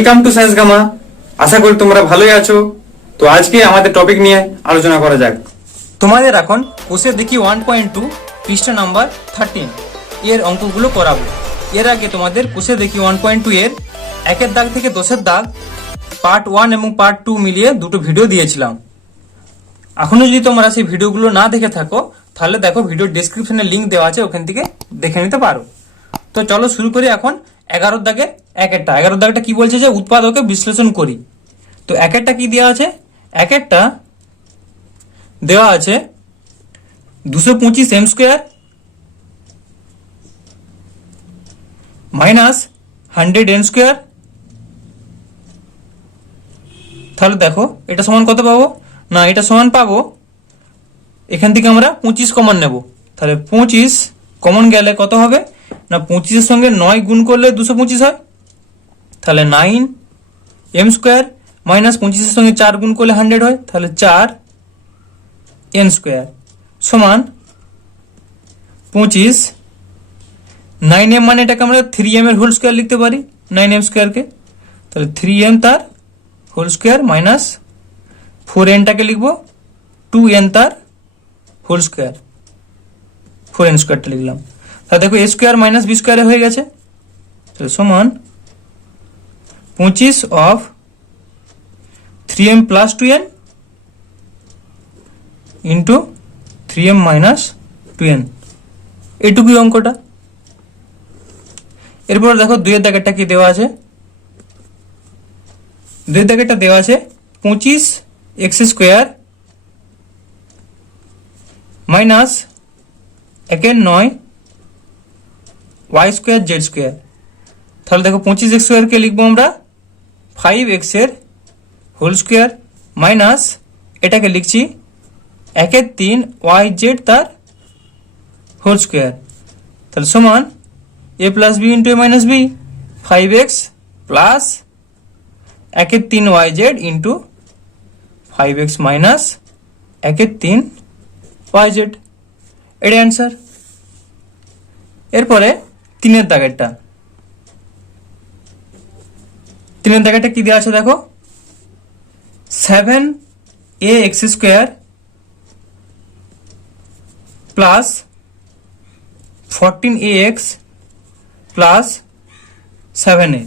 Welcome to science gamma. আশা করি তোমরা ভালোই আছো। তো আজকে আমাদের টপিক নিয়ে আলোচনা করা যাক। তোমাদের এখন কোষে দেখি 1.2 পৃষ্ঠা নাম্বার 13 এর অঙ্কগুলো করাবো। এর আগে তোমাদের কোষে দেখি 1.2 এর 1-এর দাগ থেকে 10-এর দাগ পার্ট 1 এবং পার্ট 2 মিলিয়ে দুটো ভিডিও দিয়েছিলাম। এখনো যদি তোমরা সেই ভিডিওগুলো না দেখে থাকো তাহলে দেখো, ভিডিও ডেসক্রিপশনে লিংক দেওয়া আছে, ওখান থেকে দেখে নিতে পারো। তো চলো শুরু করি এখন 11-এর দাগের 11 দাগটা কি বলছে যে উৎপাদকে বিশ্লেষণ করি। তো 1-এরটা কি দেওয়া আছে? 1-এরটা দেওয়া আছে 225 m square minus 100 n square. তাহলে দেখো এটা সমান কত পাবো? না, এটা সমান পাবো, এখান থেকে আমরা 25 কমন নেব। তাহলে 25 কমন গেলে কত হবে? না, 25-এর সঙ্গে 9 গুণ করলে 225 হয়। তাহলে 9 m স্কোয়ার মাইনাস 25-এর সঙ্গে 4 গুণ করলে 100 হয়। তাহলে 4 n স্কোয়ার সমান 25। 9m মানে এটাকে আমরা 3m এর হোল স্কোয়ার লিখতে পারি, 9m স্কোয়ারকে। তাহলে 3m তার হোল স্কোয়ার মাইনাস 4nটাকে লিখবো 2n তার হোল স্কোয়ার, 4n স্কোয়ারটা লিখলাম। তাহলে দেখো a স্কোয়ার মাইনাস b স্কোয়ারে হয়ে গেছে। তাহলে সমান 25 of 3m plus 2n into 3m minus 2n, এটুকুই অঙ্কটা। এরপর দেখো 2-এর দাগেরটা কি দেওয়া আছে? 2-এর দাগেরটা দেওয়া আছে 25 x square minus 1/9 y square z square. তাহলে দেখো 25x স্কোয়ারকে লিখবো আমরা 5x এর হোল স্কোয়ার মাইনাস এটাকে লিখছি 1/3 yz তার হোল স্কোয়ার। তাহলে সমান a plus b into a minus b, 5x plus 1/3 yz into 5x minus 1/3 yz, এটা অ্যান্সার। এরপরে 3-এর দাগেরটা, 3-এর দাগেরটা কি দেওয়া আছে দেখো? 7ax square plus 14ax plus 7a।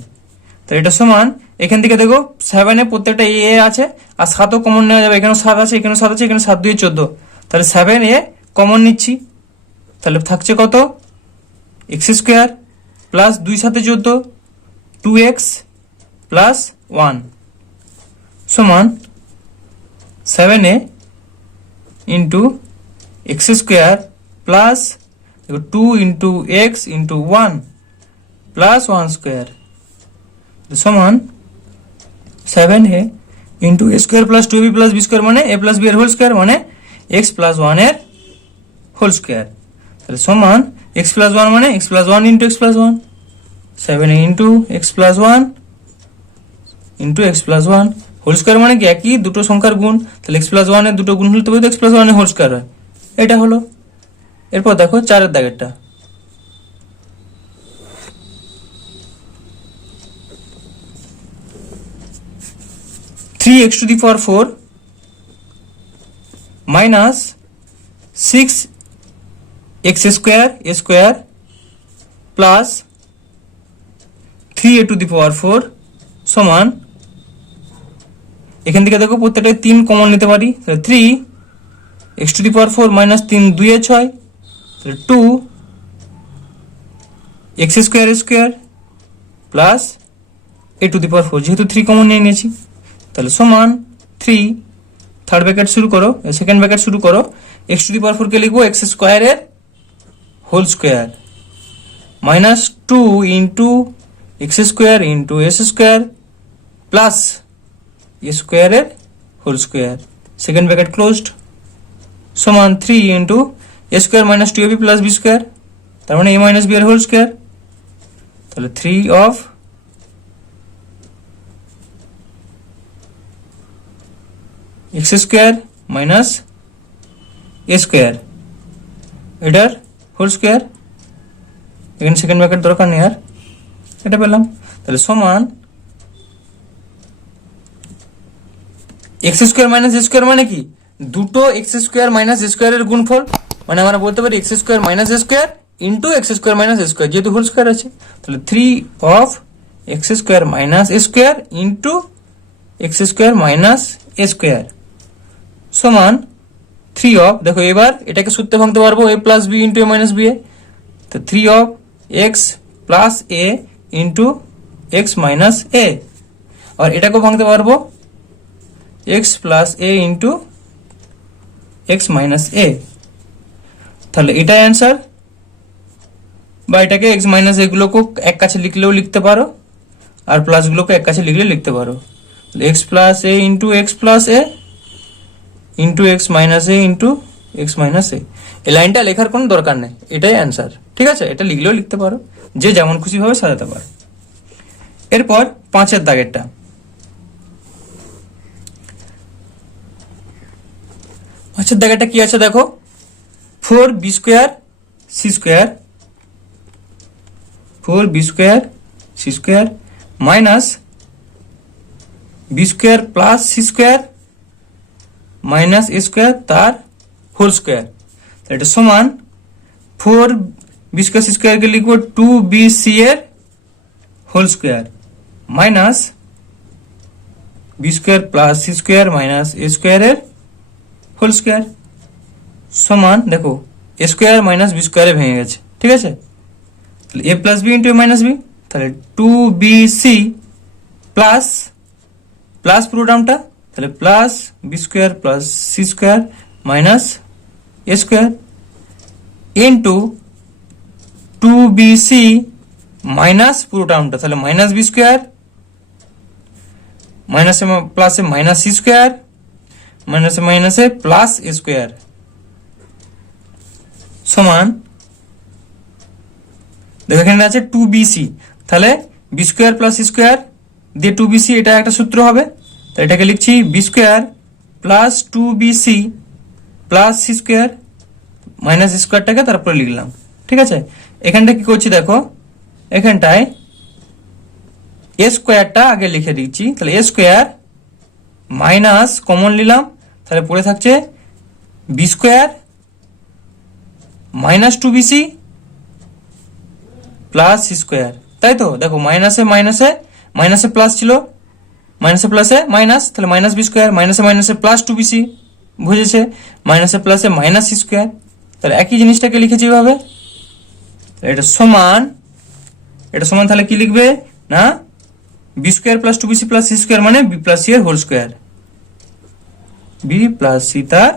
তো এটা সমান, এখান থেকে দেখো 7 প্রত্যেকটা এ আছে আর 7ও কমন নেওয়া যাবে। এখানে 7 আছে, এখানে 7 আছে, এখানে 7 2 14। তাহলে 7a কমন নিচ্ছি। তাহলে থাকছে কত? x স্কোয়ার প্লাস 2 সাথে 14, 2x প্লাস 1 সমান 7a into x square plus 2 into x into 1 plus 1 square সমান 7a ইন্টু a square plus 2b plus b square মানে a প্লাস বি এর হোল স্কোয়ার মানে x প্লাস 1 এর হোল স্কোয়ার। তাহলে সমান x প্লাস 1 মানে x plus 1 into x plus 1, 7a into x plus 1 into x plus 1 whole square মানে কি একই দুটো সংখ্যার গুণ। তাহলে x প্লাস 1 এর দুটো গুণ হলে তবে তো x প্লাস 1 এর হোল স্কোয়ার হয়, এটা হলো। এরপর দেখো 4-এর দাগেরটা, 3x to the power 4 minus 6x square a square plus 3a to the power 4 সমান, এখান থেকে দেখো প্রত্যেকটা 3 কমন নিতে পারি। 3x to the power 4 minus 3 2 A 6, 2x square a square plus a to the power 4, যেহেতু 3 কমন নিয়ে নিয়েছি। তাহলে সমান 3, থার্ড ব্র্যাকেট শুরু করো, সেকেন্ড ব্র্যাকেট শুরু করো, x টু দি পাওয়ার 4 কে লিখবো x স্কোয়ার এর whole square minus 2 into x square into s square plus a square এর whole square, second bracket closed সমান 3 into a square minus 2ab plus b square, তার মানে a minus b এর whole square. তাহলে 3 of x square minus a square এটার whole square, এখানে second bracket দরকার নেই আর, এটা পেলাম। তাহলে সমান এক্স স্কোয়ার মাইনাস স্কোয়ার মানে কি, দুটো এক্স স্কোয়ার মাইনাস স্কোয়ারের গুণফল, মানে আমরা বলতে পারি x square minus square into x square minus square, যেহেতু হোল স্কোয়ার আছে, তাহলে 3 of x square minus square into x square minus square সমান 3 অফ, দেখো এবার এটাকে সূত্রে ভাঙতে পারবো a plus b into a minus b a, তো 3 of x plus a into x minus a, আর এটাকেও ভাঙতে পারবো x plus a into x minus a, তাহলে এটাই অ্যান্সার। বা এটাকে এক্স মাইনাস এগুলোকে এক কাছে লিখলেও লিখতে পারো, আর প্লাসগুলোকে এক কাছে লিখলে লিখতে পারো, x plus a into x plus a into x minus A into x minus এ। এই লাইনটা লেখার কোনো দরকার নেই, এটাই অ্যান্সার, ঠিক আছে? এটা লিখলেও লিখতে পারো, যে যেমন খুশি ভাবে সাজাতে পারো। এরপর 5 দাগেরটা, পাঁচের দাগেরটা কি আছে দেখো, 4b square c square, 4b square c square minus b square plus c square minus a square তার হোল স্কোয়ার, এটা সমান 4b স্কোয়ার সি স্কোয়ারকে লিখবো 2bc এর whole square minus b square plus c square minus a স্কোয়ারের whole square সমান, দেখো a square minus B স্কোয়ারে ভেঙে গেছে, ঠিক আছে? তাহলে a plus b into a minus b, তাহলে 2bc প্লাস প্লাস পুরো টার্মটা, তাহলে plus b square plus c square minus a square into 2bc minus পুরো টার্মটা, তাহলে মাইনাস বি স্কোয়ার মাইনাসে প্লাসে মাইনাস সি স্কোয়ার মাইনাসে মাইনাসে প্লাস এ স্কোয়ার সমান, দেখো এখানে আছে 2bc, তাহলে b square plus c square দিয়ে 2bc, এটা একটা সূত্র হবে, তো এটাকে লিখছি b square plus 2bc plus c square minus স্কোয়ারটাকে তারপরে লিখলাম, ঠিক আছে? এখানটা কি করছি দেখো, এখানটায় এ স্কোয়ারটা আগে লিখে দিচ্ছি, তাহলে এ স্কোয়ার মাইনাস কমন নিলাম, তাহলে পড়ে থাকছে b square minus 2bc plus c square, তাই তো? দেখো মাইনাসে মাইনাসে মাইনাসে প্লাস ছিল, মাইনাসে প্লাসে মাইনাস, তাহলে মাইনাস বি স্কোয়ার মাইনাসে মাইনাসে প্লাস 2bc, বুঝেছে? মাইনাসে প্লাসে মাইনাস সি স্কোয়ার, তাহলে একই জিনিসটাকে লিখেছি এইভাবে, এটা সমান, এটা সমান তাহলে কি লিখবে না, b square plus 2bc plus c square মানে বি প্লাস সি এর whole square, b plus c তার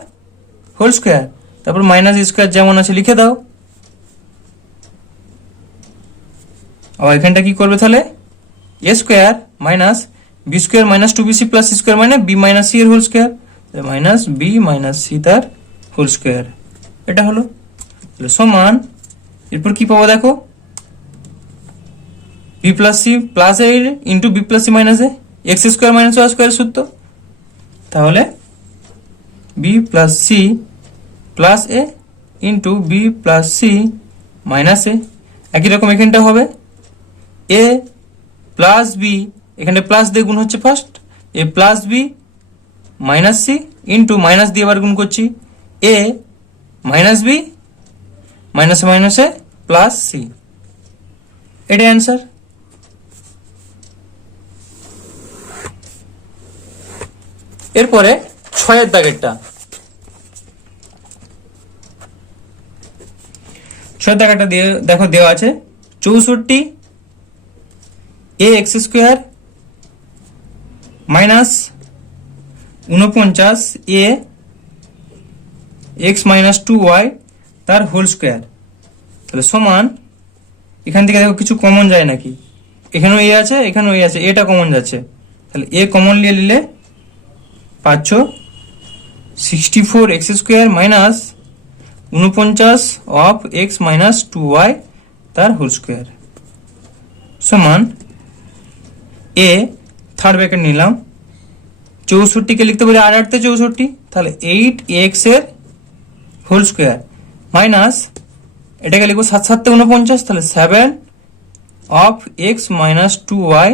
হোল স্কোয়ার, তারপর মাইনাস স্কোয়ার যেমন আছে লিখে দাও। আর এখানটা কি করবে তাহলে, a square minus b square minus 2bc plus c square মানে বি মাইনাস সি এর whole square, minus b minus c তার হোল স্কোয়ার, এটা হলো সমান। এরপর কি পাবো দেখো, b plus c plus a into b plus c minus a, x square minus y square সূত্র, তাহলে b plus c plus a into b plus c minus a, একই রকম এখানটা হবে এ প্লাস বি, এখানে প্লাস দিয়ে গুণ হচ্ছে first, a plus b minus c into minus দিয়ে আবার গুণ করছি এ মাইনাস বি মাইনাসে মাইনাসে প্লাস সি, এটা অ্যান্সার। এরপরে 6 দাগেরটা, 6 দাগেরটা দিয়ে দেখো দেওয়া আছে 64 এ এক্স স্কোয়ার মাইনাস 49 এ এক্স মাইনাস 2y তার হোল স্কোয়ার, তাহলে সমান, এখান থেকে দেখো কিছু কমন যায় নাকি, এখানেও এ আছে এখানেও এ আছে, এটা কমন যাচ্ছে, তাহলে এ কমন নিয়ে নিলে পাচ্ছ 64 x square minus 49 of x minus 2y তার হোল স্কোয়ার সমান, এ থার্ড ব্র্যাকেট নিলাম, 64কে লিখতে পারি 8 তে 64, তাহলে 8x এর হোল স্কোয়ার মাইনাস, এটাকে লিখবো 7 7 তে 49, তাহলে 7 অফ এক্স মাইনাস 2y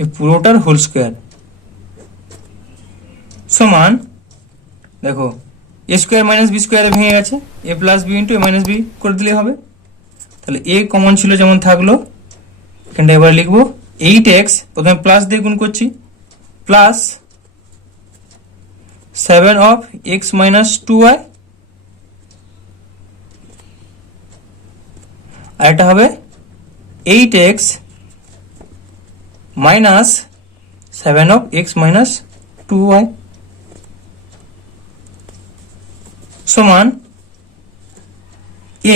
এই পুরোটার হোল স্কোয়ার সমান দেখো এ স্কোয়ার মাইনাস বি স্কোয়ারে ভেঙে গেছে, a plus b into a minus B করে দিলে হবে। তাহলে এ কমন ছিল যেমন থাকলো, এখানটা এবার লিখবো 8x, প্রথমে প্লাস দিয়ে গুণ করছি, plus 7 of x minus 2y, আর এটা হবে 8x minus 7 of x minus 2y সমান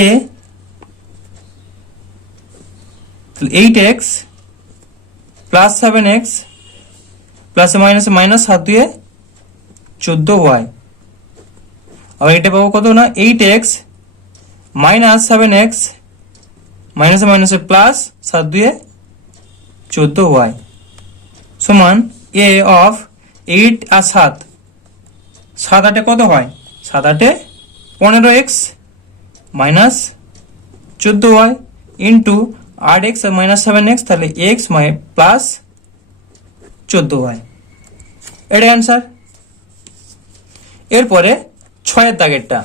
a, তাহলে 8x plus 7x plus minus minus 7 দিয়ে 14y, আর এটা পাবো কত না 8x minus 7x minus minus plus 7 দিয়ে 14y সমান a অফ 8 আর 7, 7 8 কত হয়, 7 8 15x minus 14y into 8x minus 7x, তাহলে x প্লাস 14y, এটা অ্যান্সার। এরপরে 6 দাগেরটা,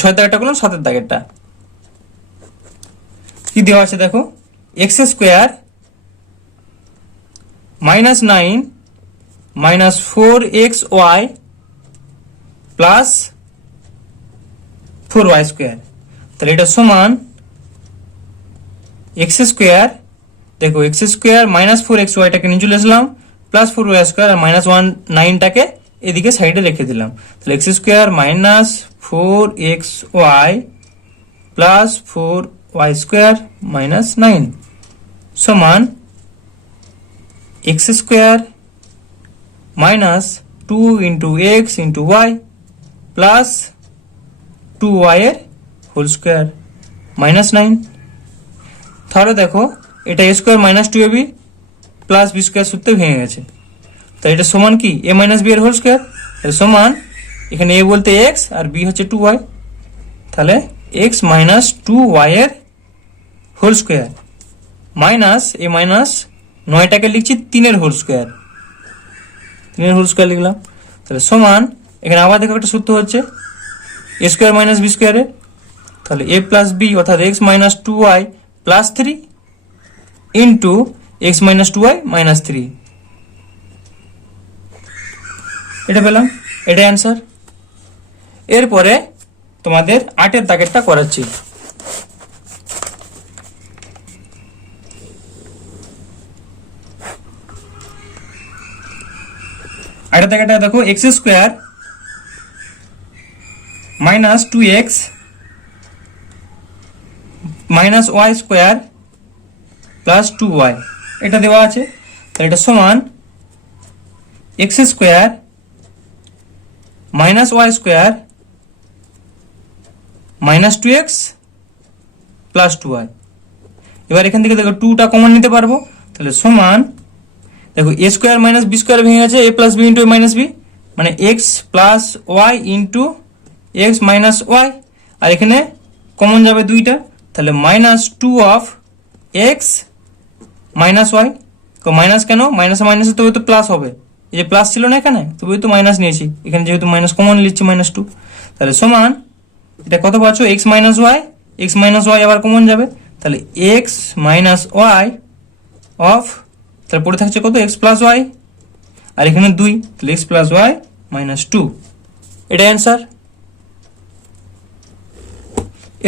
6 দাগেরটা করলাম, 7 দাগেরটা কি দেওয়া আছে দেখো, x square minus 9 minus 4xy plus 4y square, তাহলে এটা সমান এক্স স্কোয়ার, দেখো এক্স স্কোয়ার মাইনাস 4xy-টাকে নিয়ে চলে আসলাম, প্লাস 4y স্কোয়ার আর মাইনাস 9টাকে এদিকে সাইডে রেখে দিলাম, তাহলে x square minus 4xy plus 4y square minus 9 সমান x square minus 2 into x into y plus 2y এর হোল স্কোয়ার মাইনাস 9। তাহলে দেখো এটা a square minus 2ab plus b square সূত্রে ভেঙে গেছে, তাই এটা সমান কি এ মাইনাস বি এর হোল স্কোয়ার, সমান এখানে এ বলতে এক্স আর বি হচ্ছে 2y, তাহলে এক্স মাইনাস 2y এর whole square minus a minus 9টাকে লিখছি 3 এর হোল স্কোয়ার, 3 এর হোল স্কোয়ার লিখলাম, তাহলে সমান এখানে আবার দেখো একটা সূত্র হচ্ছে এ স্কোয়ার মাইনাস বি স্কোয়ারের, তাহলে এ প্লাস বি অর্থাৎ x minus 2y plus 3 into x minus 2y minus 3, এটা পেলাম, এটা অ্যান্সার। এরপরে তোমাদের 8 দাগেরটা করাচ্ছি, 8 দাগেরটা দেখো x square minus 2x minus y square plus 2y, এটা দেওয়া আছে, তাহলে এটা সমান x square minus y square minus 2x plus 2y, এবার এখান থেকে দেখো 2টা কমন নিতে পারবো, তাহলে সমান দেখো a square minus b square ভেঙে গেছে, a plus b into a minus b মানে x plus y into x minus y, আর এখানে কমন যাবে 2টা, তাহলে minus 2 of x minus y, minus কেন, মাইনাস মাইনাসে তবে তো প্লাস হবে, এই যে প্লাস ছিল না এখানে তবে তো মাইনাস নিয়েছি, এখানে যেহেতু মাইনাস কমন নিচ্ছি মাইনাস 2, তাহলে সমান এটা কত পাচ্ছ এক্স মাইনাস ওয়াই আবার কমন যাবে, তাহলে এক্স মাইনাস ওয়াই অফ, তাহলে পড়ে থাকছে কত এক্স প্লাস ওয়াই, আর এখানে 2, তাহলে এক্স প্লাস ওয়াই মাইনাস 2, এটা অ্যান্সার।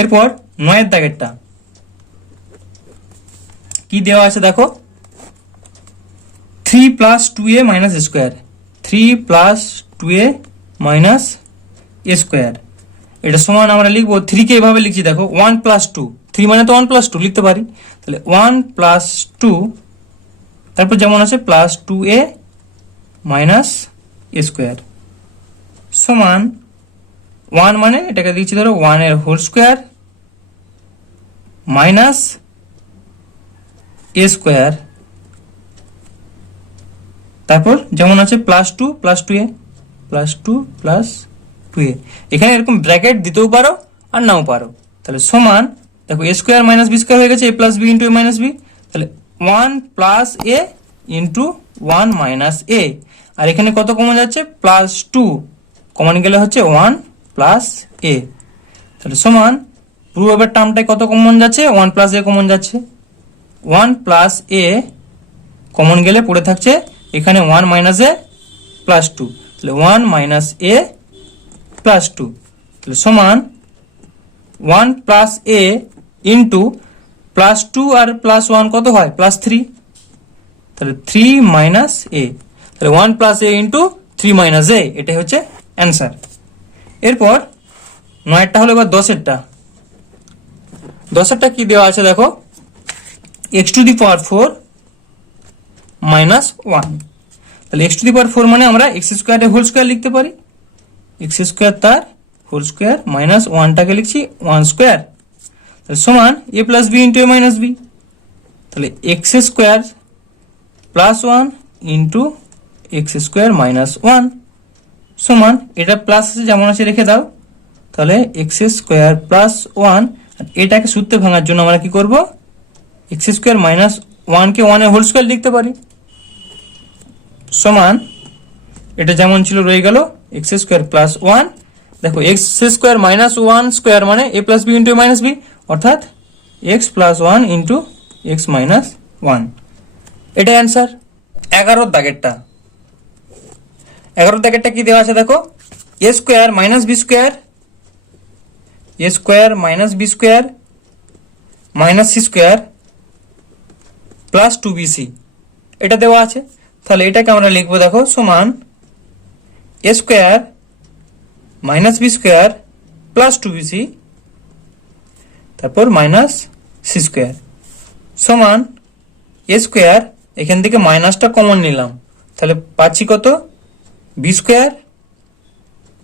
এরপর 9 দাগেরটা কি দেওয়া আছে দেখো, 3 plus 2a minus square, 3 plus 2a minus square, এটা সমান আমরা লিখবো 3 কে এভাবে লিখছি দেখো 1 প্লাস 2, 3 মানে তো 1 প্লাস 2 লিখতে পারি, তাহলে 1 প্লাস 2 তারপর যেমন আছে প্লাস 2a মাইনাস স্কোয়ার সমান 1 মানে এটাকে দিচ্ছি ধরো 1 এর whole square minus a square, তারপর যেমন আছে plus 2 plus 2a plus 2 plus 2a, এখানে এরকম ব্র্যাকেট দিতেও পারো আর নাও পারো, তাহলে সমান দেখো a square minus b square হয়ে গেছে, a plus b into a minus b, তাহলে 1 plus a into one minus a, আর এখানে কত কমন যাচ্ছে প্লাস টু, কমন গেলে হচ্ছে ওয়ান প্লাস এ, তাহলে সমান পুরো এবার টার্মটায় কত কমন যাচ্ছে ওয়ান প্লাস এ কমন যাচ্ছে, ওয়ান প্লাস এ কমন গেলে পড়ে থাকছে এখানে ওয়ান মাইনাস এ প্লাস টু, তাহলে ওয়ান মাইনাস এ প্লাস টু, তাহলে সমান one plus a into plus two R plus one কত হয় প্লাস থ্রি, তাহলে থ্রি মাইনাস এ, তাহলে one plus a into three minus এ, এটাই হচ্ছে অ্যান্সার। এরপর নয়েরটা হলো এবার দশেরটা। দশেরটা কি দেওয়া আছে দেখো, x to the power four minus one, তাহলে x to the power four মানে আমরা এক্স স্কোয়ারের হোল স্কোয়ার লিখতে পারি, এক্স স্কোয়ার তার হোল স্কোয়ার মাইনাস ওয়ানটাকে লিখছি ওয়ান স্কোয়ার, তাহলে সমান a plus b into a minus b, তাহলে x square plus one into x square minus one সমান, এটা প্লাস আছে যেমন আছে রেখে দাও, তাহলে এক্স স্কোয়ার প্লাস ওয়ান, এটাকে সূত্রে ভাঙার জন্য আমরা কি করব এক্স স্কোয়ার মাইনাস ওয়ানকে ওয়ানের হোল স্কোয়ার লিখতে পারি, সমান এটা যেমন ছিল রয়ে গেল এক্স স্কোয়ার প্লাস ওয়ান, দেখো x square minus one square মানে a plus b into a minus b, অর্থাৎ x plus one into x minus one, এটা অ্যান্সার। 11 দাগেরটা, 11 দাগেরটা কি দেওয়া আছে দেখো, a square minus b square, a square minus b square minus c square plus two b c, এটা দেওয়া আছে, তাহলে এটাকে আমরা লিখবো দেখো সমান a square minus b square plus two b c তারপর মাইনাস সি স্কোয়ার সমান এ স্কোয়ার, এখান থেকে মাইনাসটা কমন নিলাম, তাহলে পাচ্ছি কত b square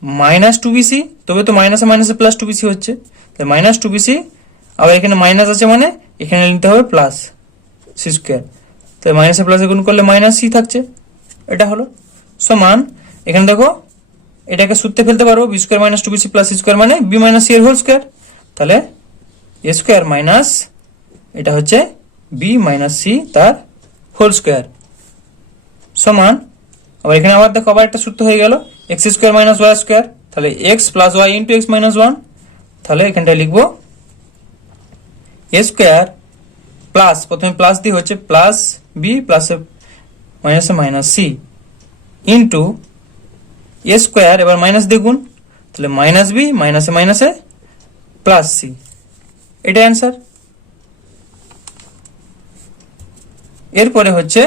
minus two b c, তবে তো মাইনাসে মাইনাসে প্লাস টু বিসি হচ্ছে, তাহলে মাইনাস টু বিসি, আবার এখানে মাইনাস আছে মানে এখানে নিতে হবে প্লাস সি স্কোয়ার, তাহলে মাইনাসে প্লাসে গুণ করলে মাইনাস সি থাকছে, এটা হলো সমান, এখানে দেখো এটাকে সূত্রে ফেলতে পারবো b square minus two b c plus c square মানে বি মাইনাস সি এর হোল স্কোয়ার, তাহলে এ স্কোয়ার মাইনাস এটা হচ্ছে বি মাইনাস সি তার হোল স্কোয়ার সমান, আবার এখানে আবার দেখো আবার একটা সূত্র হয়ে গেল x square minus y square, তাহলে x plus y into x minus one, তাহলে এখানটায় লিখবো এ স্কোয়ার প্লাস প্রথমে প্লাস দিয়ে হচ্ছে প্লাস বি প্লাস মাইনাসে minus c into a square, এবার মাইনাস দিয়ে গুণ, তাহলে মাইনাস বি মাইনাসে মাইনাসে প্লাস সি, এটা অ্যান্সার। এরপরে হচ্ছে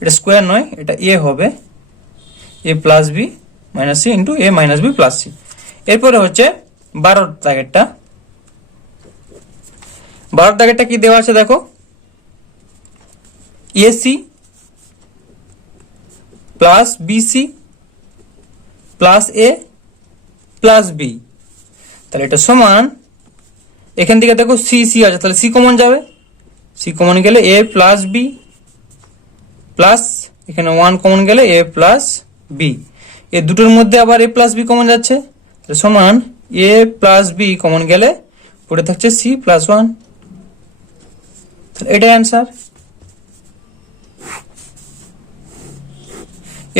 এটা স্কোয়ার নয় এটা এ হবে, a plus b minus c into a minus b plus c. এরপরে হচ্ছে 12 দাগেরটা, 12 দাগেরটা কি দেওয়া আছে দেখো, এসি প্লাস বিসি প্লাস এ প্লাস বি, তাহলে এটা সমান, এখান থেকে দেখো সি সি আছে তাহলে সি কমন যাবে, সি কমন গেলে এ প্লাস বি প্লাস এখানে ওয়ান কমন গেলে এ প্লাস বি, এ দুটোর মধ্যে আবার এ প্লাস বি কমন যাচ্ছে, সমান এ প্লাস বি কমন গেলে পড়ে থাকছে সি প্লাস ওয়ান, এটা অ্যান্সার।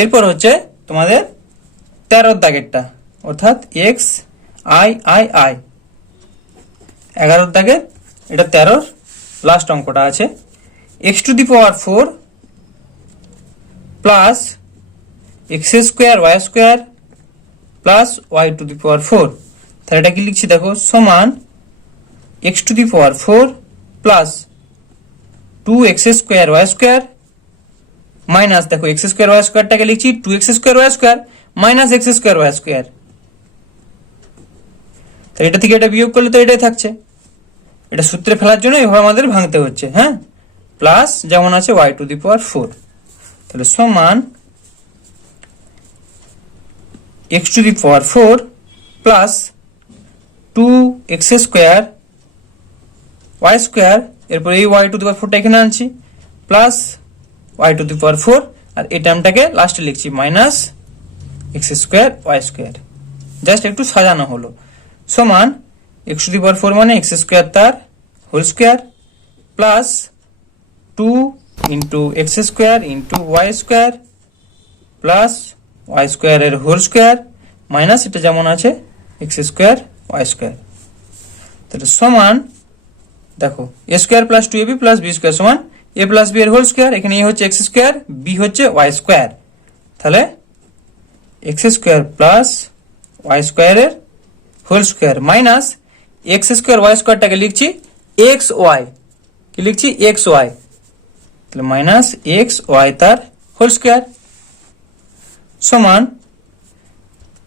এরপর হচ্ছে তোমাদের 13 দাগেরটা, অর্থাৎ এক্স আই আই আই, 11 দাগের এটা 13 লাস্ট অঙ্কটা আছে, x to the power 4 plus x square y square plus y to the power 4, তাহলে এটা কি লিখছি দেখো সমান x to the power 4 plus 2x square y square minus দেখো এক্স স্কোয়ার ওয়াই স্কোয়ারটাকে লিখছি 2x square y square minus x square y square, তাহলে এটা থেকে এটা বিয়োগ করলে তো এটাই থাকছে, এটা সূত্রে ফেলার জন্য এভাবে আমাদের ভাঙতে হচ্ছে, হ্যাঁ, প্লাস যেমন আছে ওয়াই টু দি পাওয়ার 4, তাহলে সমান x to the power 4 plus 2x square y square, এরপর এই ওয়াই টু দি পাওয়ার 4টা এখানে আনছি plus y to the power 4, আর এই টার্মটাকে লাস্টে লিখছি minus x square y square, just একটু সাজানো হলো, সমান এক্স টু দি পাওয়ার 4 মানে এক্স স্কোয়ার তার whole square plus two into x square into y square plus y স্কোয়ারের হোল স্কোয়ার মাইনাস এটা যেমন আছে এক্স স্কোয়ার ওয়াই স্কোয়ার। তাহলে সমান দেখো a square plus two a b plus b square সমান এ প্লাস বি এর whole square, এখানে এ হচ্ছে এক্স স্কোয়ার, বি হচ্ছে ওয়াই স্কোয়ার, তাহলে এক্স স্কোয়ার প্লাস ওয়াই স্কোয়ারের whole square minus x square y স্কোয়ারটাকে লিখছি এক্স ওয়াই, কি লিখছি এক্স ওয়াই, তাহলে মাইনাস এক্স ওয়াই তার হোল স্কোয়ার সমান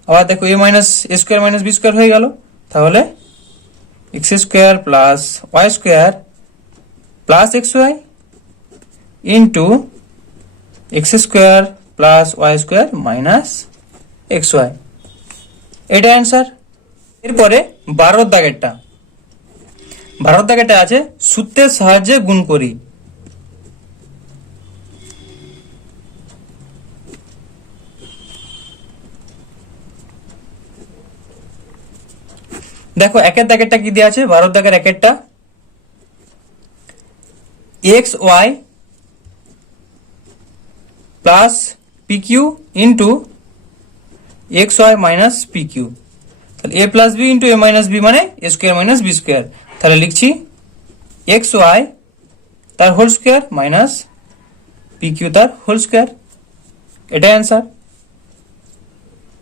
আবার দেখো a minus a square minus b square হয়ে গেল, তাহলে x square plus y square plus x y into x square plus y square minus x y, এটা answer. এরপরে 12 দাগেরটা, 12 দাগেরটা আছে সূত্রের সাহায্যে গুণ করি। দেখো একের দাগেরটা কি দেওয়া আছে, 12 দাগের একেরটা x y plus p q into x y minus p q, তাহলে a plus b into a minus b মানে a square minus b square, তাহলে লিখছি এক্স ওয়াই তার whole square minus p q তার হোল স্কোয়ার, এটাই answer.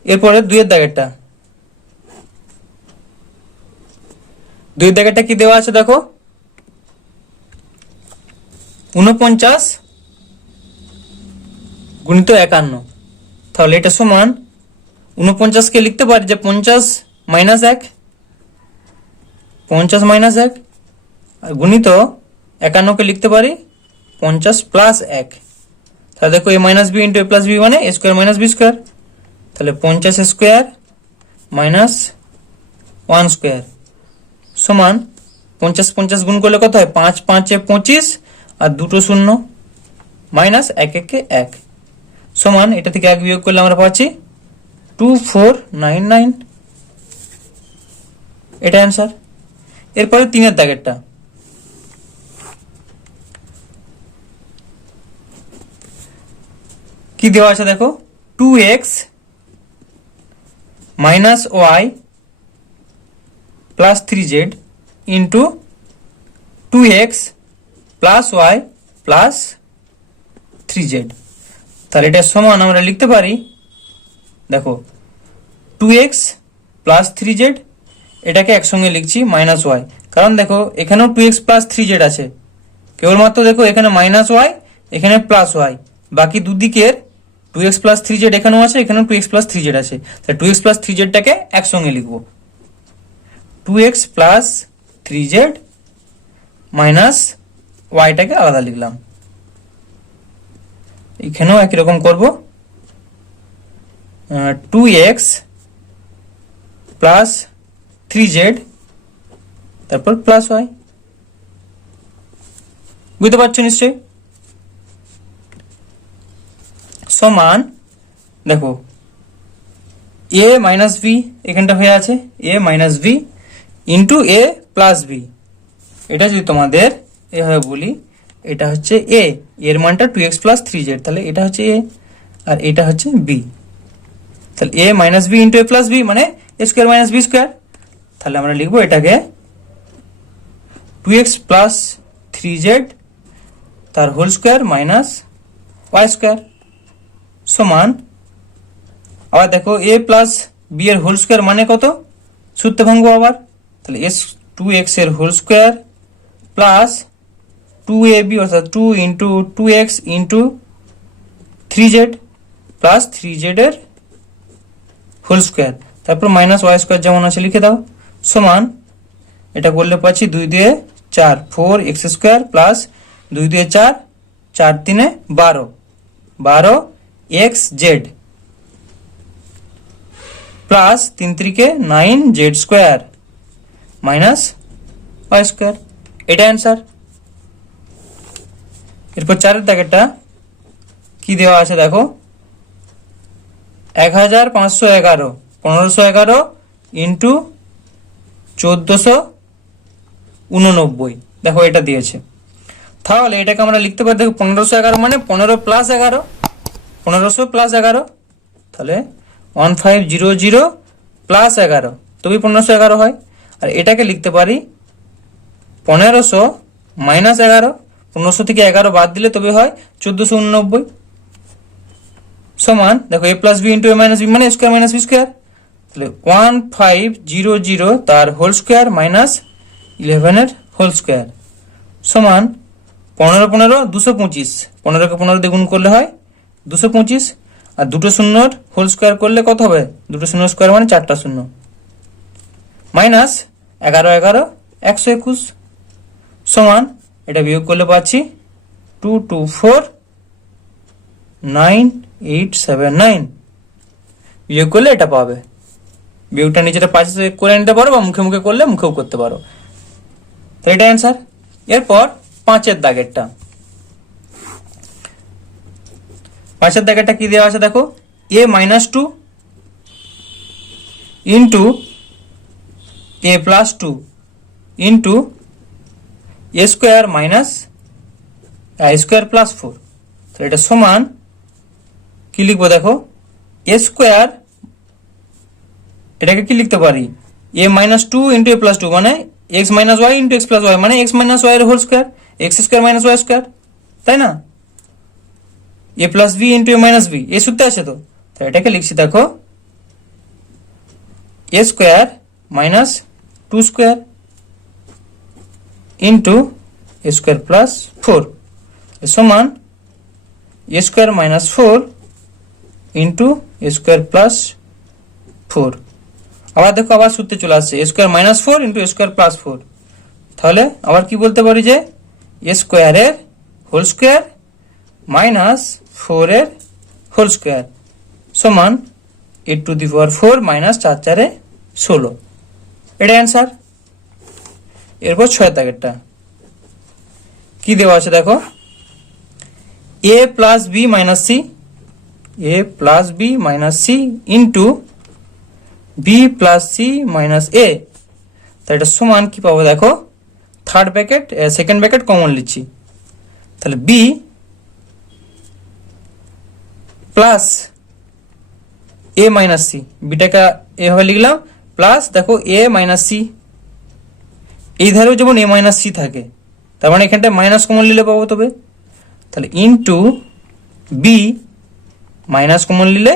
এরপরে 2 দাগেরটা, 2 দাগেরটা কি দেওয়া আছে দেখো 49 গুণিত 51, তাহলে এটা সমান 49 কে লিখতে পারি যে 50 মাইনাস 1, 50 মাইনাস 1 আর গুণিত 51 কে লিখতে পারি 50 প্লাস 1, তাহলে দেখো a minus b into a plus b মানে a square minus b square, তাহলে 50 স্কোয়ার মাইনাস 1 স্কোয়ার সমান 50 50 গুণ করলে কত হয় 5 5 এ 25 আর দুটো শূন্য মাইনাস 1 1 1 সমান এটা থেকে 1 বিয়োগ করলে আমরা পাচ্ছি 2499, এটা অ্যান্সার। এরপরে 3 দাগেরটা, কি দেওয়া আছে দেখো 2x minus y plus 3z into 2x plus y plus 3z, তাহলে এটা সমান আমরা লিখতে পারি দেখো 2x প্লাস 3z, এটাকে একসঙ্গে লিখছি মাইনাস ওয়াই, কারণ দেখো এখানেও 2x প্লাস 3z আছে, কেবলমাত্র দেখো এখানে মাইনাস ওয়াই এখানে প্লাস ওয়াই, বাকি দুদিকের 2x প্লাস 3z এখানেও আছে এখানেও 2x প্লাস 3z আছে, তাহলে 2x প্লাস 3z টাকে একসঙ্গে লিখবো 2x প্লাস 3z মাইনাস ওয়াইটাকে আলাদা লিখলাম, এখানেও একই রকম করবো 2x প্লাস 3z তারপর প্লাস ওয়াই, বুঝতে পারছো নিশ্চয়ই। সমান দেখো এ মাইনাস বি এখানটা হয়ে আছে এ minus b into a plus B, এটা যদি তোমাদের এভাবে বলি এটা হচ্ছে এ, এর মানটা 2x প্লাস 3z, তাহলে এটা হচ্ছে এ আর এটা হচ্ছে বি, তাহলে a minus b into a plus b মানে a square minus b square, তাহলে আমরা লিখবো এটাকে 2x প্লাস 3z তার whole square minus y square সমান আবার দেখো এ প্লাস বি এর হোল স্কোয়ার মানে কত সূত্রে ভাঙবো আবার, তাহলে এস 2x এর হোল স্কোয়ার প্লাস 2ab অর্থাৎ 2 into 2x into 3z plus 3z এর হোল স্কোয়ার তারপর মাইনাস ওয়াই স্কোয়ার যেমন আছে লিখে দাও সমান এটা করলে পাচ্ছি 2 দিয়ে 4 4x স্কোয়ার প্লাস 2 দিয়ে 4 4 3 12 12xz plus 3 3 9z square minus y square, এটা অ্যান্সার। এরপর 4 দাগেরটা কি দেওয়া আছে দেখো 1511 1511 ইন্টু 1489, দেখো এটা দিয়েছে, তাহলে এটাকে আমরা লিখতে পারি, দেখো 1511 মানে 15 প্লাস 11, 1500 প্লাস 11, তাহলে 1500 প্লাস 11 তবেই 1511 হয়। আর এটাকে লিখতে পারি 1500 মাইনাস 11, 1500 থেকে 11 বাদ দিলে তবে হয় 1489, সমান দেখো a plus b into a minus b মানে স্কোয়ার মাইনাস বি স্কোয়ার, তাহলে 1500 তার হোল স্কোয়ার মাইনাস 11 এর হোল স্কোয়ার সমান 15 15 225, 15কে 15 দিয়ে গুণ করলে হয় 225, আর দুটো শূন্যর হোল স্কোয়ার করলে কত হবে, দুটো শূন্য স্কোয়ার মানে 4টা শূন্য, মাইনাস 11 11 121 সমান এটা বিয়োগ করলে পাচ্ছি 2249,879, বিয়োগ করলে এটা পাবে। বিয়োগটা নিজেটা পাশে করে নিতে পারো বা মুখে মুখে করলে মুখেও করতে পারো, তো এটা অ্যান্সার। এরপর 5-এর দাগেরটা, 5-এর দাগেরটা কি দেওয়া আছে দেখো, a minus 2 into a plus 2 into a square minus a square plus 4, তো এটা সমান কি লিখবো দেখো, a স্কোয়ার, এটাকে কি লিখতে পারি a minus 2 into a plus 2 মানে x minus y into x plus y মানে x মাইনাস ওয়াই এর whole square, x square minus y square, তাই না, a plus b into a minus b এই সূত্রে আছে, তো এটাকে লিখছি দেখো a square minus 2 square into a square plus 4 সমান a square minus 4 into a square plus 4, আবার দেখো আবার সূত্রে চলে আসছে a square minus 4 into a square plus 4, তাহলে আবার কি বলতে পারি যে a স্কোয়ারের হোল স্কোয়ার মাইনাস 4 এর হোল স্কোয়ার সমান 8⁴ মাইনাস 4 4 16, এটা অ্যান্সার। এরপর 6-এর দাগেরটা কি দেওয়া আছে দেখো, a plus b minus c, a plus b minus c into b plus c minus a, তো এটা সমান কি পাবো দেখো, third bracket second bracket common লিখছি, তাহলে b plus a minus c, বিটাকে এভাবে লিখলাম প্লাস দেখো এ মাইনাস সি, এই ধারেও যেমন এ মাইনাস সি থাকে, তার মানে এখানটায় মাইনাস কমন নিলে পাবো তবে, তাহলে ইন্টু বি মাইনাস কমন নিলে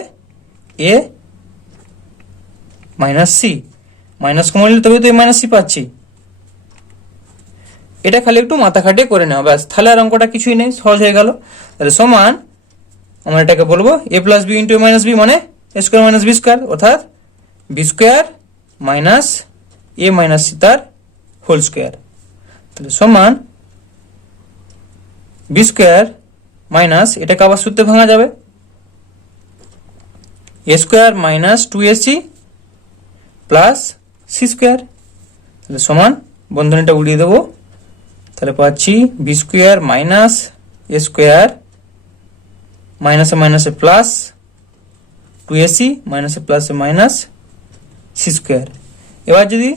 এ মাইনাস সি, মাইনাস কমন নিলে তবে তো এ মাইনাস সি পাচ্ছি, এটা খালি একটু মাথা খাটিয়ে করে নেওয়া ব্যাস, তাহলে আর অঙ্কটা কিছুই নেই, সহজ হয়ে গেল। তাহলে সমান আমরা এটাকে বলবো এ plus b into a minus b মানে a square minus b square, অর্থাৎ B square minus a minus c তার হোল স্কোয়ার, তাহলে সমান বি স্কোয়ার মাইনাস, এটাকে আবার সূত্রে ভাঙা যাবে a square minus 2ac plus c square, তাহলে সমান বন্ধনীটা উড়িয়ে দেবো, তাহলে পাচ্ছি b square minus a square মাইনাসে মাইনাসে প্লাস 2ac মাইনাসে প্লাসে মাইনাস সি স্কোয়ার, এবার যদি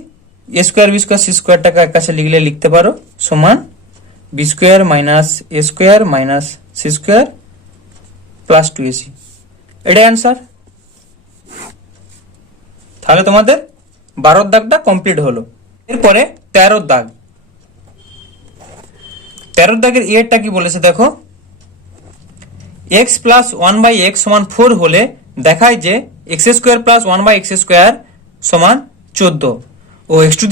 a square b square c স্কোয়ারটাকে এক কাছে লিখলে লিখতে পারো সমান b square minus a square minus c square plus 2ac, এটা অ্যান্সার। তাহলে তোমাদের 12-র দাগটা কমপ্লিট হলো। এরপরে 13-র দাগ, 13-র দাগের এরটা কি বলেছে দেখো, এক্স প্লাস 1/x সমান 4 হলে দেখায় যে x square plus 1/x square সমান 14 ও x⁴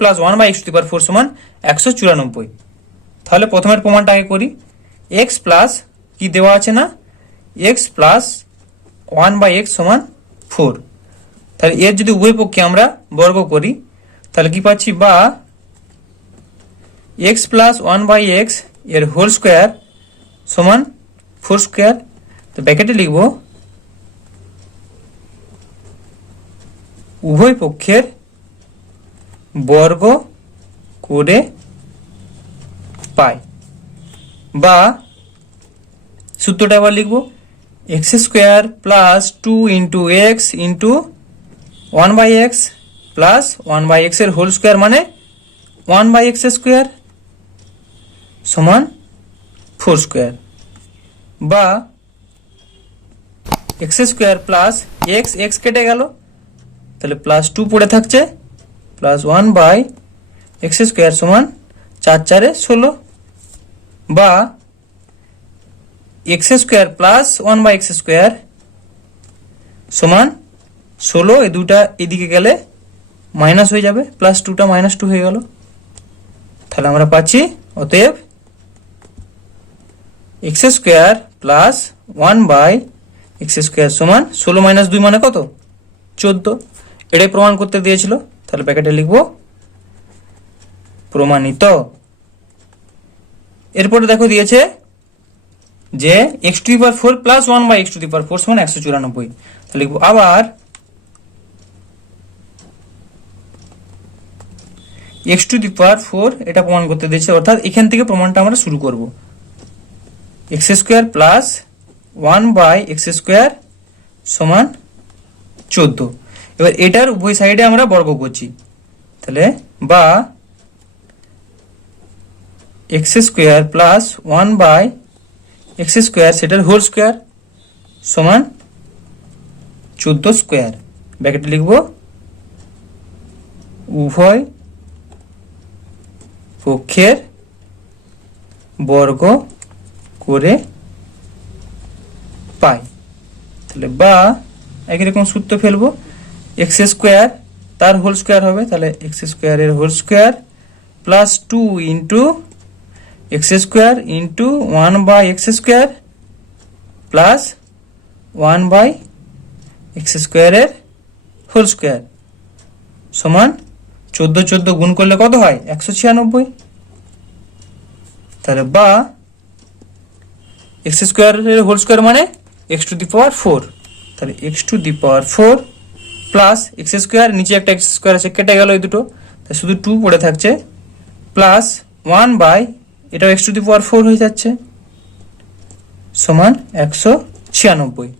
প্লাস 1/x⁴ সমান 194। তাহলে প্রথমের প্রমাণটা আগে করি, এক্স প্লাস কি দেওয়া আছে না, এক্স প্লাস 1/x সমান 4, তাহলে এর যদি উভয় পক্ষে আমরা বর্গ করি তাহলে কি পাচ্ছি, বা এক্স প্লাস 1/x এর হোল স্কোয়ার সমান 4 স্কোয়ার, তো ব্র্যাকেটে লিখব উভয় পক্ষের বর্গ করে পাই, বা সূত্রটা আবার লিখব x square plus 2 into x into 1/x plus 1/x এর হোল স্কোয়ার মানে 1/x স্কোয়ার সমান 4 স্কোয়ার, বা x square plus x, x কেটে গেল, তাহলে প্লাস 2 পড়ে থাকছে, প্লাস 1 বাই এক্স স্কোয়ার সমান 4 4 16, বা x square plus 1 by x square সমান 16, এই দুটা এদিকে গেলে মাইনাস হয়ে যাবে, প্লাস 2টা মাইনাস 2 হয়ে গেল। তাহলে আমরা পাচ্ছি অতএব x square plus 1 by x square সমান 16 মাইনাস 2 মানে কত? 14। এটাই প্রমাণ করতে দিয়েছিল, তাহলে ব্র্যাকেটে লিখব প্রমাণিত। এরপরে দেখো দিয়েছে যে x to the power 4 plus 1 by x to the power 4 সমান 194, তাহলে লিখবো আবার এক্স টু দি পাওয়ার 4 এটা প্রমাণ করতে দিয়েছে, অর্থাৎ এখান থেকে প্রমাণটা আমরা শুরু করব। X square plus 1 by x square সমান 14। এবার এটার উভয় সাইডে আমরা বর্গ করছি, তাহলে বা x square plus 1 by x square সেটার হোল স্কোয়ার সমান 14 স্কোয়ার, ব্র্যাকেটে লিখব উভয় পক্ষের বর্গ করে পাই। তাহলে বা একই রকম সূত্র ফেলবো, এক্স স্কোয়ার তার হোল স্কোয়ার হবে, তাহলে এক্স স্কোয়ারের whole square plus 2 into x square into 1 by x square plus 1 by x স্কোয়ারের হোল স্কোয়ার সমান 14 14 গুণ করলে কত হয়? 196। তাহলে বা এক্স স্কোয়ারের হোল স্কোয়ার মানে এক্স টু দি পাওয়ার 4, তাহলে x to the power 4 plus x square, নিচে একটা এক্স স্কোয়ার আছে কেটে গেল এই দুটো, তাই শুধু 2 পড়ে থাকছে, প্লাস 1 বাই এটাও এক্স টু দি পাওয়ার 4 হয়ে যাচ্ছে সমান 196।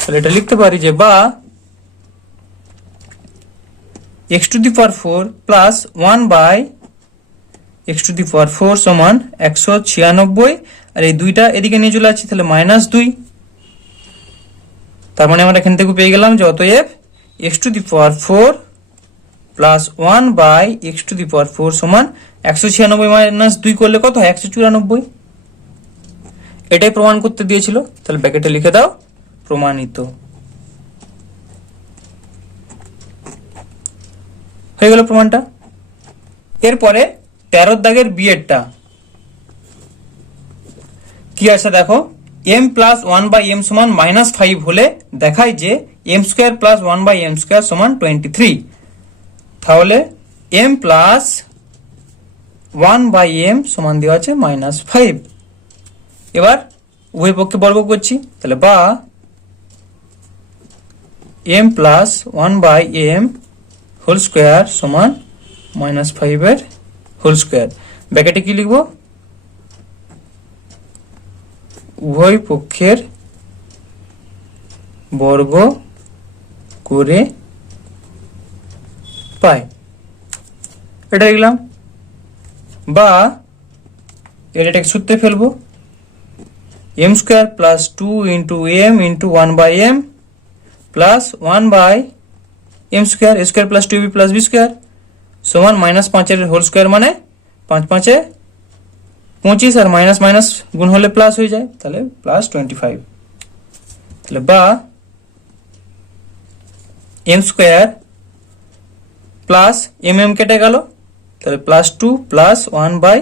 তাহলে এটা লিখতে পারি যে বা x to the power 4 plus 1 by x to the power 4 সমান 196, আর এই দুইটা এদিকে নিয়ে চলে আসছি, তাহলে মাইনাস 2। তার মানে আমরা এখান থেকে পেয়ে গেলাম যে অতএব x to the power 4 plus 1 by x to the power 4 সমান 196 মাইনাস 2 করলে কত হয়? 194। এটাই প্রমাণ করতে দিয়েছিল, তাহলে ব্র্যাকেটে লিখে দাও প্রমাণিত। হয়ে গেল প্রমাণটা। এরপরে 13 দাগের বিয়েরটা কি আছে দেখো, m প্লাস 1 বাই m সমান মাইনাস 5 হলে দেখায় যে m square plus 1 by m square সমান 23। তাহলে m প্লাস 1 বাই m সমান দেওয়া আছে মাইনাস 5। এবার উভয় পক্ষে বর্গ করছি, তাহলে বা m plus 1 by m whole square সমান মাইনাস 5 এর হোল স্কোয়ার, ব্র্যাকেটে কি লিখবো? উভয় পক্ষের বর্গ করে পাই, এটা লিখলাম। বা এটাকে সূত্রে ফেলবো, m square plus 2 into m into 1 by m plus 1 by m square, a square plus 2b plus b square সমান মাইনাস 5 এর হোল স্কোয়ার মানে 5 5 এ 25, আর মাইনাস মাইনাস গুণ হলে প্লাস হয়ে যায়, তাহলে প্লাস 25। তাহলে বা m স্কোয়ার প্লাস m কেটে গেল, তাহলে plus 2 plus 1 by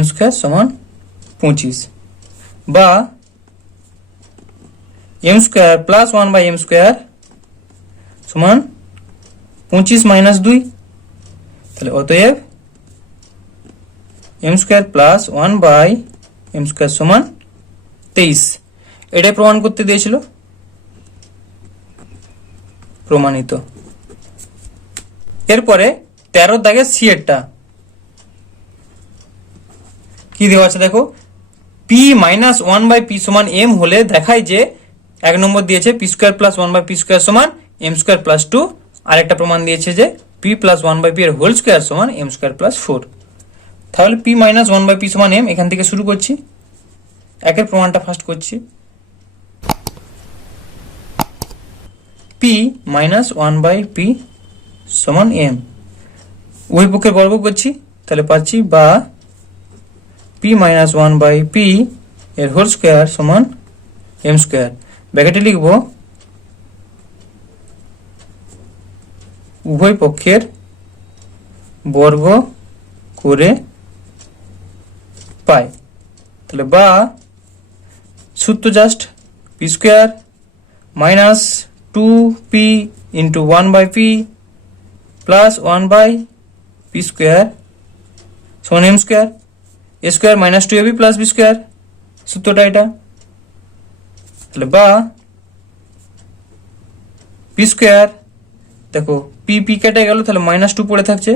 m square সমান 25, বা m square plus 1 by m square সমান 25 মাইনাস 2, তাহলে অতএব m square plus 1 by m square সমান 23। এটাই প্রমাণ করতে দিয়েছিল, প্রমাণিত। এরপরে 13 দাগের সি এরটা কি দেওয়া আছে দেখো, p মাইনাস 1 বাই p সমান m হলে দেখায় যে 1 নম্বর দিয়েছে p square plus 1 by p square সমান m স্কোয়ার প্লাস 2, আর একটা প্রমাণ দিয়েছে যে p প্লাস 1 বাই p এর হোল স্কোয়ার সমান m স্কোয়ার প্লাস 4। তাহলে p minus one by p সমান এম, এখান থেকে শুরু করছি, একের প্রমাণটা ফার্স্ট করছি। P minus one by p সমান এম, উভয় পক্ষের বর্গ করছি, তাহলে পাচ্ছি বা p minus one by p এর হোল স্কোয়ার সমান এম স্কোয়ার। ব্র্যাকেটে লিখব উভয় পক্ষের বর্গ করে পাই, তাহলে বা সূত্র just p square minus two p into one by p plus one by p square সমান m square, a square minus two a b plus b square, সূত্রটা এটা। তাহলে বা পি স্কোয়ার, দেখো পি পি কেটে গেল, তাহলে মাইনাস টু পড়ে থাকছে,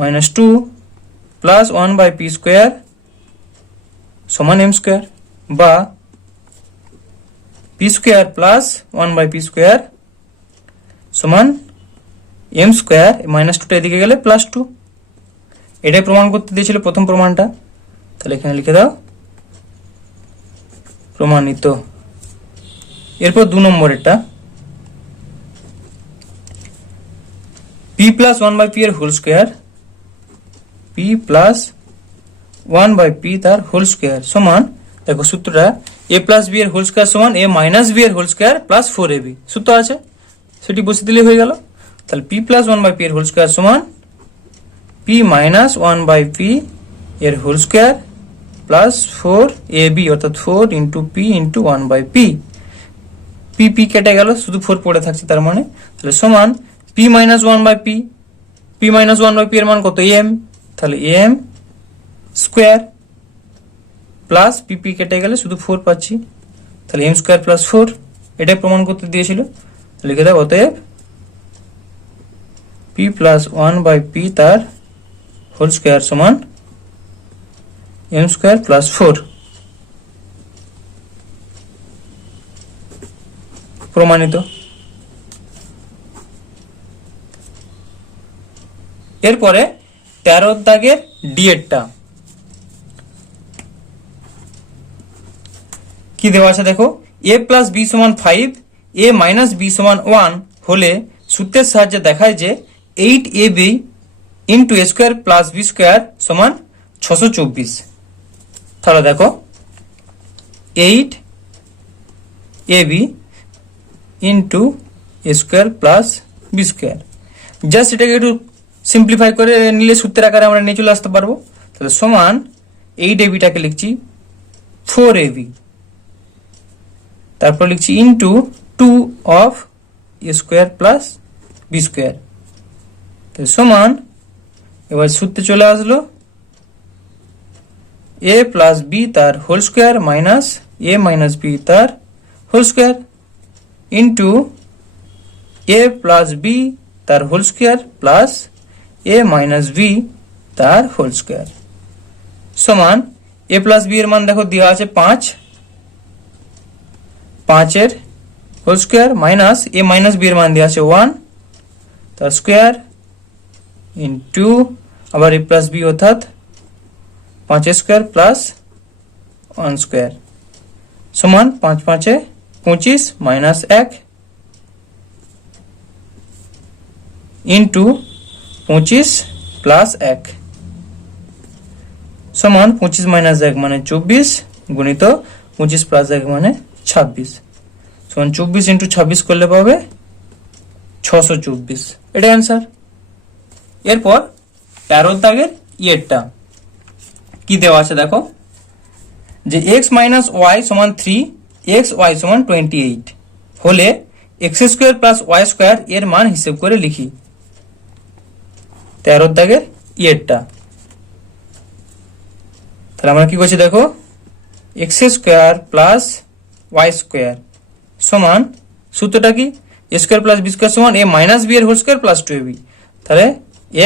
minus two plus one by p square সমান এম স্কোয়ার, বা p square plus one by p square সমান এম স্কোয়ার, মাইনাস টুটা এদিকে গেলে প্লাস টু। এটাই প্রমাণ করতে দিয়েছিল প্রথম প্রমাণটা, তাহলে এখানে লিখে দাও প্রমাণিত। এরপর 2 নম্বরেরটা, p plus one by p এর whole square, p plus one by p তার হোল স্কোয়ার সমান, দেখো সূত্রটা এ প্লাস বি এর হোল স্কোয়ার সমান এ মাইনাস বি এর হোল স্কোয়ার প্লাস 4ab, সূত্র আছে সেটি বসে দিলেই হয়ে গেল। তাহলে p plus one by p এর হোল স্কোয়ার সমান p minus one by p এর হোল স্কোয়ার প্লাস 4ab, অর্থাৎ 4 into P into one by p. P p কেটে গেল, শুধু 4 পড়ে থাকছে, তার মানে তাহলে সমান p minus one by p, p minus one by p এর মান কত এম, তাহলে m square plus p p কেটে গেলে শুধু 4 পাচ্ছি, তাহলে এম স্কোয়ার প্লাস 4, এটাই প্রমাণ করতে দিয়েছিল। লিখে দাও অতএব p plus one by p তার হোল স্কোয়ার সমান এম স্কোয়ার প্লাস 4, প্রমাণিত। এরপরে 13 দাগের ডিএডটা কি দেওয়া আছে দেখো, এ প্লাস বি সমান 5, এ মাইনাস বি সমান 1 হলে সূত্রের সাহায্যে দেখায় যে 8ab into a square plus b square সমান 624। তাহলে দেখো 8ab into a square plus b square, just এটাকে একটু সিম্পলিফাই করে নিলে সূত্রের আকারে আমরা নিয়ে চলে আসতে পারবো। তাহলে সমান 8abটাকে লিখছি 4ab, তারপর লিখছি into 2 of a square plus b square, সমান এবার সূত্রে চলে আসলো এ প্লাস বি তার whole square minus a minus b তার whole square into a plus b তার whole square plus a minus b তার হোল স্কোয়ার সমান এ প্লাস বি এর মান দেখো দেওয়া আছে 5, 5 এর whole square minus a minus b এর মান দেওয়া আছে 1 তার স্কোয়ার ইন্টু আবার এ প্লাস বি অর্থাৎ 5 স্কোয়ার প্লাস 1 স্কোয়ার সমান 5 5 25 মাইনাস 1 ইন্টু 25 প্লাস 1 সমান 25 মাইনাস 1 মানে 24 গুণিত 25 প্লাস 1 মানে 26 সমান 24 ইন্টু 26 করলে পাবে 624, এটা অ্যান্সার। এরপর 13 দাগের ইয়েরটা কি দেওয়া আছে দেখো, যে x মাইনাস ওয়াই সমান 3, এক্স ওয়াই সমান 28 হলে x square plus y square এর মান হিসেব করে লিখি। 13 দাগের ইয়েরটা, তাহলে আমরা কি করছি দেখো, x square plus y square সমান সূত্রটা কি, a square plus b square সমান এ মাইনাস বি এর হোল স্কোয়ার প্লাস 2ab, তাহলে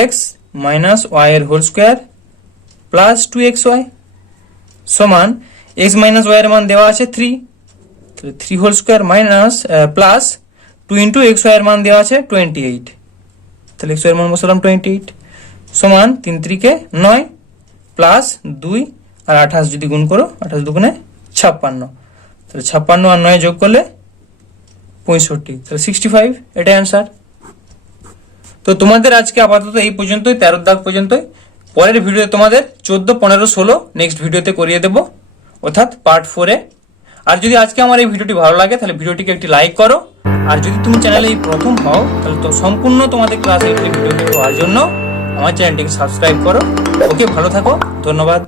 এক্স মাইনাস ওয়াই এর হোল স্কোয়ার প্লাস 2xy সমান এক্স মাইনাস ওয়াই এর মান দেওয়া আছে 3, তাহলে 3 whole square minus plus 2 into x y এর মান দেওয়া আছে 28, তাহলে এক্স ওয়াই এর মান বসালাম 28 সমান 3 3 কে 9 প্লাস 2 আর 28 যদি গুণ করো 28 দুগুণে 56, তাহলে 56 আর 9 যোগ করলে 65, তাহলে 65 এটা অ্যান্সার। তো তোমাদের আজকে আপাতত এই পর্যন্তই, 13 দাগ পর্যন্তই। পরের ভিডিও তোমাদের 14, 15, 16 নেক্সট ভিডিওতে করিয়ে দেবো, অর্থাৎ পার্ট 4-এ। আর যদি আজকে আমার এই ভিডিওটি ভালো লাগে তাহলে ভিডিওটিকে একটি লাইক করো। আর যদি তুমি চ্যানেলে এই প্রথম হও তাহলে তো সম্পূর্ণ তোমাদের ক্লাসের ভিডিওটি পাওয়ার জন্য আমার চ্যানেলটিকে সাবস্ক্রাইব করো। ওকে, ভালো থাকো, ধন্যবাদ।